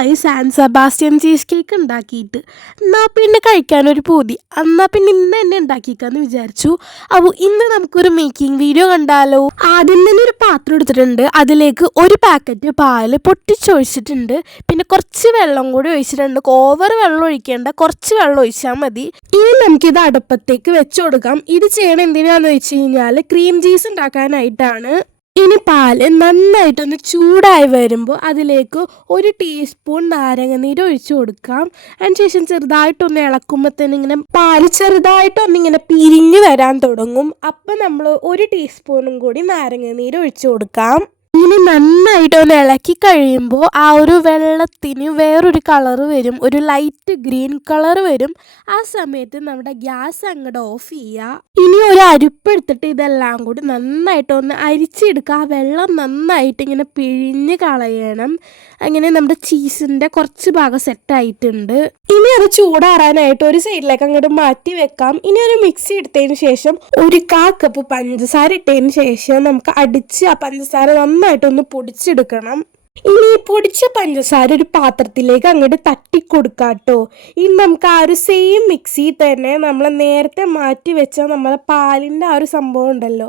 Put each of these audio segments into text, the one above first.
ആയി San Sebastian cheesecake ഉണ്ടാക്കിയിട്ട് എന്നാൽ പിന്നെ കഴിക്കാനൊരു പൂതി. എന്നാൽ പിന്നെ ഇന്ന് തന്നെ ഉണ്ടാക്കിക്കാന്ന് വിചാരിച്ചു. അപ്പോൾ ഇന്ന് നമുക്കൊരു മേക്കിംഗ് വീഡിയോ കണ്ടാലോ? ആദ്യം തന്നെ ഒരു പാത്രം എടുത്തിട്ടുണ്ട്. അതിലേക്ക് ഒരു പാക്കറ്റ് പാൽ പൊട്ടിച്ചൊഴിച്ചിട്ടുണ്ട്. പിന്നെ കുറച്ച് വെള്ളം കൂടി ഒഴിച്ചിട്ടുണ്ട്. ഓവർ വെള്ളം ഒഴിക്കേണ്ട കുറച്ച് വെള്ളം ഒഴിച്ചാൽ മതി. ഇനി നമുക്കിത് അടുപ്പത്തേക്ക് വെച്ച് കൊടുക്കാം. ഇത് ചെയ്യണം എന്തിനാന്ന് വെച്ച് കഴിഞ്ഞാൽ ക്രീം ചീസ് ഉണ്ടാക്കാനായിട്ടാണ്. ഇനി പാൽ നന്നായിട്ടൊന്ന് ചൂടായി വരുമ്പോൾ അതിലേക്ക് ഒരു ടീസ്പൂൺ നാരങ്ങനീര് ഒഴിച്ചു കൊടുക്കാം. അതിനുശേഷം ചെറുതായിട്ടൊന്ന് ഇളക്കുമ്പോൾ തന്നെ ഇങ്ങനെ പാൽ ചെറുതായിട്ടൊന്നിങ്ങനെ പിരിഞ്ഞു വരാൻ തുടങ്ങും. അപ്പം നമ്മൾ ഒരു ടീസ്പൂണും കൂടി നാരങ്ങനീര് ഒഴിച്ചു കൊടുക്കാം. ഇനി നന്നായിട്ട് ഒന്ന് ഇളക്കി കഴിയുമ്പോൾ ആ ഒരു വെള്ളത്തിന് വേറൊരു കളർ വരും. ഒരു ലൈറ്റ് ഗ്രീൻ കളർ വരും. ആ സമയത്ത് നമ്മുടെ ഗ്യാസ് അങ്ങോട്ട് ഓഫ് ചെയ്യുക. ഇനി ഒരു അരിപ്പെടുത്തിട്ട് ഇതെല്ലാം കൂടി നന്നായിട്ട് ഒന്ന് അരിച്ചെടുക്കുക. ആ വെള്ളം നന്നായിട്ട് ഇങ്ങനെ പിഴിഞ്ഞ് കളയണം. അങ്ങനെ നമ്മുടെ ചീസിന്റെ കുറച്ച് ഭാഗം സെറ്റായിട്ടുണ്ട് ഇനി അത് ചൂടാറാനായിട്ട് ഒരു സൈഡിലേക്ക് അങ്ങോട്ട് മാറ്റി വെക്കാം. ഇനി ഒരു മിക്സി എടുത്തതിന് ശേഷം ഒരു കാ കപ്പ് പഞ്ചസാര ഇട്ടതിന് ശേഷം നമുക്ക് അടിച്ച് ആ പഞ്ചസാര നന്നായിട്ടൊന്ന് പൊടിച്ചെടുക്കണം. ഇനി ഈ പൊടിച്ച പഞ്ചസാര ഒരു പാത്രത്തിലേക്ക് അങ്ങോട്ട് തട്ടിക്കൊടുക്കാട്ടോ. ഇനി നമുക്ക് ആ ഒരു സെയിം മിക്സി തന്നെ നമ്മൾ നേരത്തെ മാറ്റി വെച്ച നമ്മളെ പാലിന്റെ ആ ഒരു സംഭവം ഉണ്ടല്ലോ.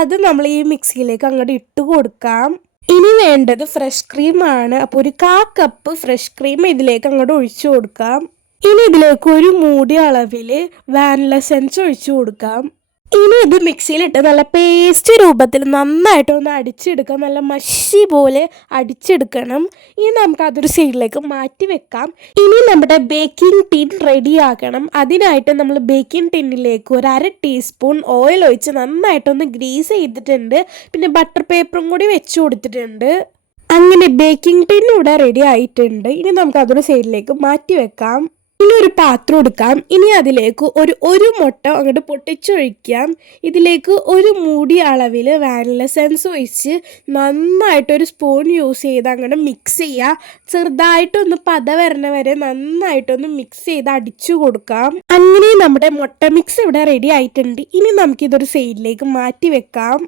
അത് നമ്മൾ ഈ മിക്സിയിലേക്ക് അങ്ങോട്ട് ഇട്ട് കൊടുക്കാം. ഇനി വേണ്ടത് ഫ്രഷ് ക്രീമാണ് അപ്പോൾ ഒരു കാ കപ്പ് ഫ്രഷ് ക്രീം ഇതിലേക്ക് അങ്ങോട്ട് ഒഴിച്ചു കൊടുക്കാം. ഇനി ഇതിലേക്ക് ഒരു മൂടി അളവിൽ വാനില സെൻസ് ഒഴിച്ചു കൊടുക്കാം. ഇനി ഇത് മിക്സിയിലിട്ട് നല്ല പേസ്റ്റ് രൂപത്തിൽ നന്നായിട്ടൊന്ന് അടിച്ചെടുക്കാം. നല്ല മഷി പോലെ അടിച്ചെടുക്കണം. ഇനി നമുക്ക് അതൊരു സൈഡിലേക്ക് മാറ്റി വെക്കാം. ഇനി നമ്മുടെ ബേക്കിംഗ് ടിൻ റെഡി ആക്കണം. അതിനായിട്ട് നമ്മൾ ബേക്കിംഗ് ടിന്നിലേക്ക് ഒരു അര ടീസ്പൂൺ ഓയിൽ ഒഴിച്ച് നന്നായിട്ടൊന്ന് ഗ്രീസ് ചെയ്തിട്ടുണ്ട്. പിന്നെ ബട്ടർ പേപ്പറും കൂടി വെച്ച് കൊടുത്തിട്ടുണ്ട്. അങ്ങനെ ബേക്കിംഗ് ടിൻ ഇവിടെ റെഡി ആയിട്ടുണ്ട്. ഇനി നമുക്ക് അതൊരു സൈഡിലേക്ക് മാറ്റി വെക്കാം. ഇനി ഒരു പാത്രം എടുക്കാം. ഇനി അതിലേക്ക് ഒരു ഒരു മുട്ട അങ്ങോട്ട് പൊട്ടിച്ചൊഴിക്കാം. ഇതിലേക്ക് ഒരു മൂടി അളവിൽ വാനില സെൻസ് ഒഴിച്ച് നന്നായിട്ടൊരു സ്പൂൺ യൂസ് ചെയ്ത് അങ്ങോട്ട് മിക്സ് ചെയ്യുക ചെറുതായിട്ടൊന്ന് പത വരണ വരെ നന്നായിട്ടൊന്ന് മിക്സ് ചെയ്ത് അടിച്ചു കൊടുക്കാം. അങ്ങനെ നമ്മുടെ മുട്ട മിക്സ് ഇവിടെ റെഡി ആയിട്ടുണ്ട്. ഇനി നമുക്കിതൊരു സൈഡിലേക്ക് മാറ്റി വെക്കാം.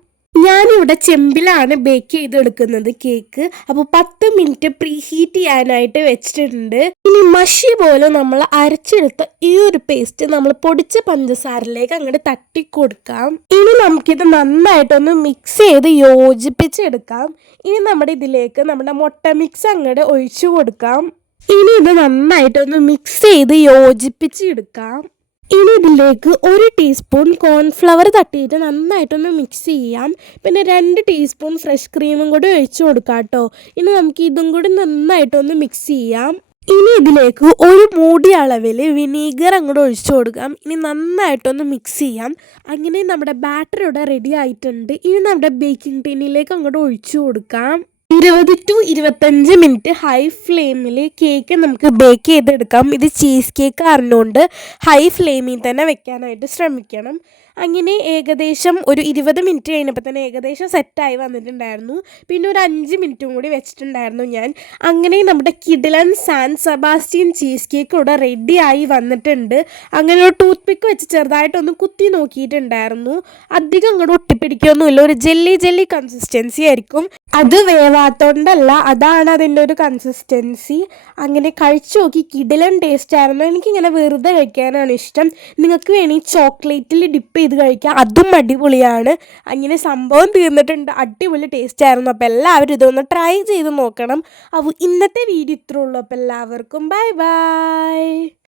ഞാനിവിടെ ചെമ്പിലാണ് ബേക്ക് ചെയ്തെടുക്കുന്നത് കേക്ക് അപ്പോൾ പത്ത് മിനിറ്റ് പ്രീ ഹീറ്റ് ചെയ്യാനായിട്ട് വെച്ചിട്ടുണ്ട്. ഇനി മഷി പോലെ നമ്മൾ അരച്ചെടുത്ത ഈ ഒരു പേസ്റ്റ് നമ്മൾ പൊടിച്ച പഞ്ചസാരയിലേക്ക് അങ്ങോട്ട് തട്ടി കൊടുക്കാം ഇനി നമുക്കിത് നന്നായിട്ടൊന്ന് മിക്സ് ചെയ്ത് യോജിപ്പിച്ചെടുക്കാം. ഇനി നമ്മുടെ ഇതിലേക്ക് നമ്മുടെ മുട്ട മിക്സ് അങ്ങോട്ട് ഒഴിച്ചു കൊടുക്കാം. ഇനി ഇത് നന്നായിട്ടൊന്ന് മിക്സ് ചെയ്ത് യോജിപ്പിച്ചെടുക്കാം. ഇനി ഇതിലേക്ക് ഒരു ടീസ്പൂൺ കോൺഫ്ലവർ തട്ടിയിട്ട് നന്നായിട്ടൊന്ന് മിക്സ് ചെയ്യാം. പിന്നെ രണ്ട് ടീസ്പൂൺ ഫ്രഷ് ക്രീമും കൂടി ഒഴിച്ചു കൊടുക്കാം കേട്ടോ ഇനി നമുക്ക് ഇതും കൂടി നന്നായിട്ടൊന്ന് മിക്സ് ചെയ്യാം. ഇനി ഇതിലേക്ക് ഒരു മൂടി അളവിൽ വിനീഗർ അങ്ങോട്ട് ഒഴിച്ചു കൊടുക്കാം. ഇനി നന്നായിട്ടൊന്ന് മിക്സ് ചെയ്യാം. അങ്ങനെ നമ്മുടെ ബാറ്റർ ഇവിടെ റെഡി ആയിട്ടുണ്ട്. ഇനി നമ്മുടെ ബേക്കിംഗ് ടിന്നിലേക്ക് അങ്ങോട്ട് ഒഴിച്ചു കൊടുക്കാം. ഇരുപത് ടു ഇരുപത്തഞ്ച് മിനിറ്റ് ഹൈ ഫ്ലെയിമിൽ കേക്ക് നമുക്ക് ബേക്ക് ചെയ്തെടുക്കാം. ഇത് ചീസ് കേക്ക് അറിഞ്ഞുകൊണ്ട് ഹൈ ഫ്ലെയിമിൽ തന്നെ വെക്കാനായിട്ട് ശ്രമിക്കണം. അങ്ങനെ ഏകദേശം ഒരു ഇരുപത് മിനിറ്റ് കഴിഞ്ഞപ്പോൾ തന്നെ ഏകദേശം സെറ്റായി വന്നിട്ടുണ്ടായിരുന്നു. പിന്നെ ഒരു അഞ്ച് മിനിറ്റും കൂടി വെച്ചിട്ടുണ്ടായിരുന്നു ഞാൻ. അങ്ങനെ നമ്മുടെ കിഡിലൻ സാൻ സെബാസ്റ്റ്യൻ ചീസ് കേക്ക് ഇവിടെ റെഡിയായി വന്നിട്ടുണ്ട്. അങ്ങനെ ഒരു ടൂത്ത് പിക്ക് വെച്ച് ചെറുതായിട്ടൊന്ന് കുത്തി നോക്കിയിട്ടുണ്ടായിരുന്നു. അധികം അങ്ങോട്ട് ഒട്ടിപ്പിടിക്കൊന്നുമില്ല. ഒരു ജെല്ലി ജെല്ലി കൺസിസ്റ്റൻസി ആയിരിക്കും. അത് വേവാത്തോണ്ടല്ല അതാണ് അതിന്റെ ഒരു കൺസിസ്റ്റൻസി അങ്ങനെ കഴിച്ചു നോക്കി കിടിലൻ ടേസ്റ്റ് ആയിരുന്നു. എനിക്കിങ്ങനെ വെറുതെ കഴിക്കാനാണ് ഇഷ്ടം. നിങ്ങൾക്ക് വേണമെങ്കിൽ ചോക്ലേറ്റിൽ ഡിപ്പ് കഴിക്കാം. അതും അടിപൊളിയാണ്. അങ്ങനെ സംഭവം തീർന്നിട്ടുണ്ട്. അടിപൊളി ടേസ്റ്റ് ആയിരുന്നു. അപ്പോൾ എല്ലാവരും ഇതൊന്ന് ട്രൈ ചെയ്ത് നോക്കണം. അപ്പോൾ ഇന്നത്തെ വീഡിയോ ഇത്രയുള്ളൂ അപ്പോൾ എല്ലാവർക്കും ബൈ ബൈ